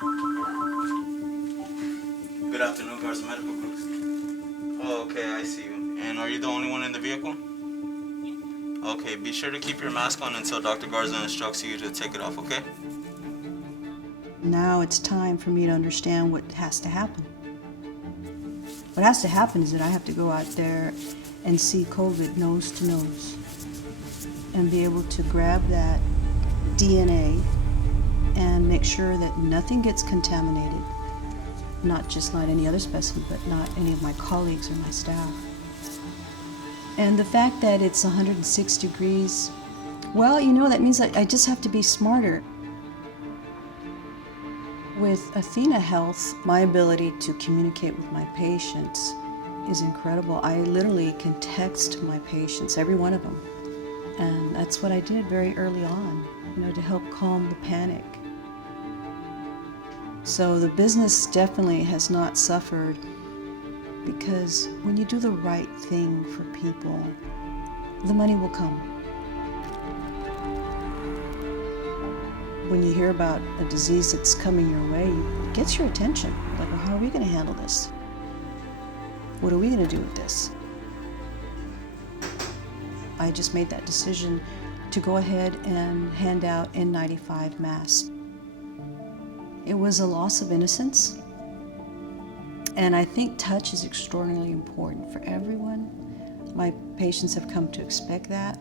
Good afternoon, Garza Medical Group. Oh, okay, I see you. And are you the only one in the vehicle? Okay, be sure to keep your mask on until Dr. Garza instructs you to take it off, okay? Now it's time for me to understand what has to happen. What has to happen is that I have to go out there and see COVID nose to nose and be able to grab that DNA and make sure that nothing gets contaminated. Not any other specimen, but not any of my colleagues or my staff. And the fact that it's 106 degrees, well, that means that I just have to be smarter. With athenahealth, my ability to communicate with my patients is incredible. I literally can text my patients, every one of them. And that's what I did very early on, to help calm the panic. So the business definitely has not suffered, because when you do the right thing for people, the money will come. When you hear about a disease that's coming your way, it gets your attention. Like, well, how are we going to handle this? What are we going to do with this? I just made that decision to go ahead and hand out N95 masks. It was a loss of innocence, and I think touch is extraordinarily important for everyone. My patients have come to expect that.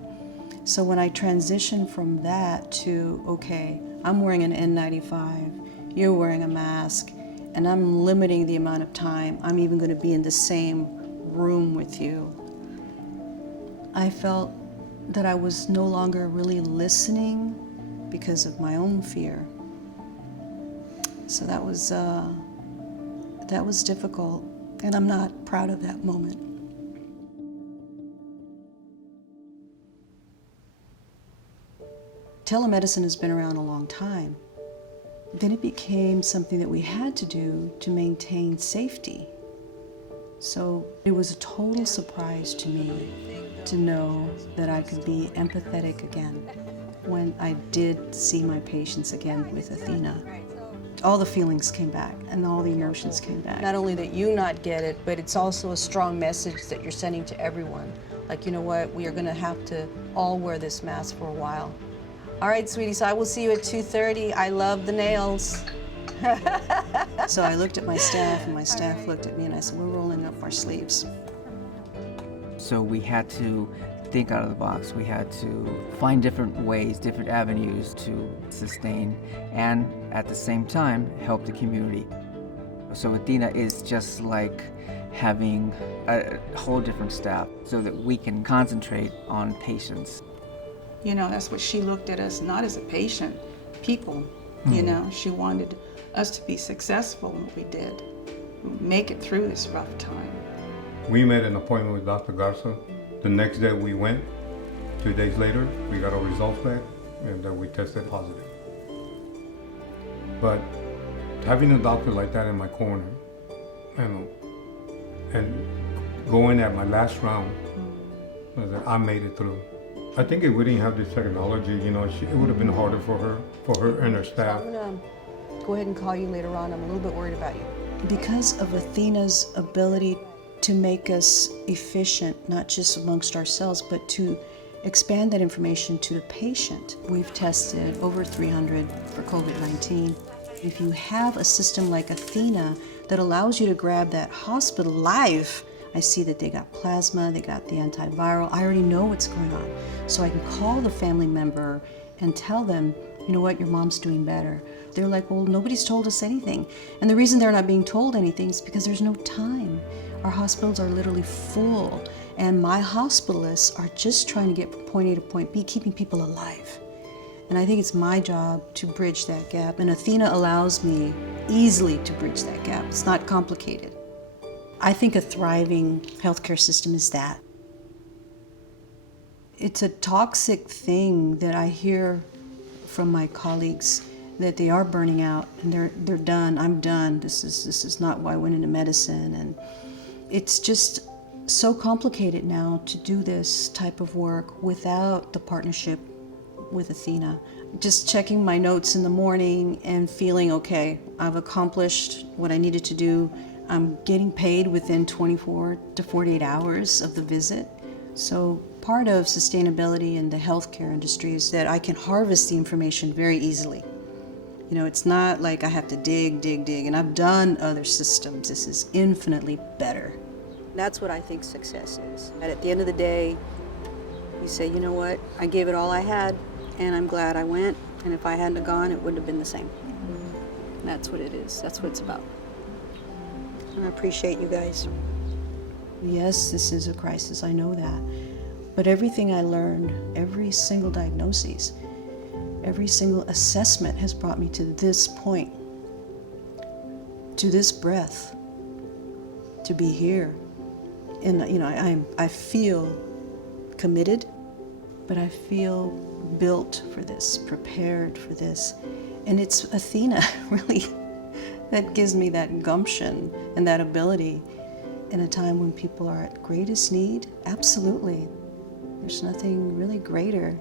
So when I transition from that to, okay, I'm wearing an N95, you're wearing a mask, and I'm limiting the amount of time I'm even going to be in the same room with you, I felt that I was no longer really listening because of my own fear. So that was difficult, and I'm not proud of that moment. Telemedicine has been around a long time. Then it became something that we had to do to maintain safety. So it was a total surprise to me to know that I could be empathetic again when I did see my patients again with Athena. All the feelings came back and all the emotions came back. Not only that you not get it, but it's also a strong message that you're sending to everyone. Like, you know what, we are gonna have to all wear this mask for a while. All right, sweetie, so I will see you at 2:30. I love the nails. So I looked at my staff, and my staff looked at me, and I said, we're rolling up our sleeves. So we had to think out of the box. We had to find different ways, different avenues to sustain and at the same time help the community. So Athena is just like having a whole different staff so that we can concentrate on patients. That's what she looked at us, not as a patient, people. She wanted us to be successful in what we did, make it through this rough time. We made an appointment with Dr. Garza. The next day we went. 2 days later, we got our results back, and we tested positive. But having a doctor like that in my corner, and going at my last round, I made it through. I think if we didn't have this technology, it would have been harder for her and her staff. I'm gonna go ahead and call you later on. I'm a little bit worried about you. Because of Athena's ability to make us efficient, not just amongst ourselves, but to expand that information to the patient. We've tested over 300 for COVID-19. If you have a system like Athena that allows you to grab that hospital live, I see that they got plasma, they got the antiviral, I already know what's going on. So I can call the family member and tell them, you know what, your mom's doing better. They're like, well, nobody's told us anything. And the reason they're not being told anything is because there's no time. Our hospitals are literally full, and my hospitalists are just trying to get from point A to point B, keeping people alive. And I think it's my job to bridge that gap, and Athena allows me easily to bridge that gap. It's not complicated. I think a thriving healthcare system is that. It's a toxic thing that I hear from my colleagues, that they are burning out and they're done. I'm done. This is not why I went into medicine. And it's just so complicated now to do this type of work without the partnership with Athena. Just checking my notes in the morning and feeling, okay, I've accomplished what I needed to do. I'm getting paid within 24 to 48 hours of the visit. So part of sustainability in the healthcare industry is that I can harvest the information very easily. You know, it's not like I have to dig, and I've done other systems. This is infinitely better. That's what I think success is. And at the end of the day, you say, you know what, I gave it all I had, and I'm glad I went, and if I hadn't gone, it wouldn't have been the same. And that's what it is. That's what it's about. And I appreciate you guys. Yes, this is a crisis, I know that. But everything I learned, every single diagnosis, every single assessment has brought me to this point, to this breath, to be here. And you know, I feel committed, but I feel built for this, prepared for this. And it's Athena, really, that gives me that gumption and that ability in a time when people are at greatest need. Absolutely. There's nothing really greater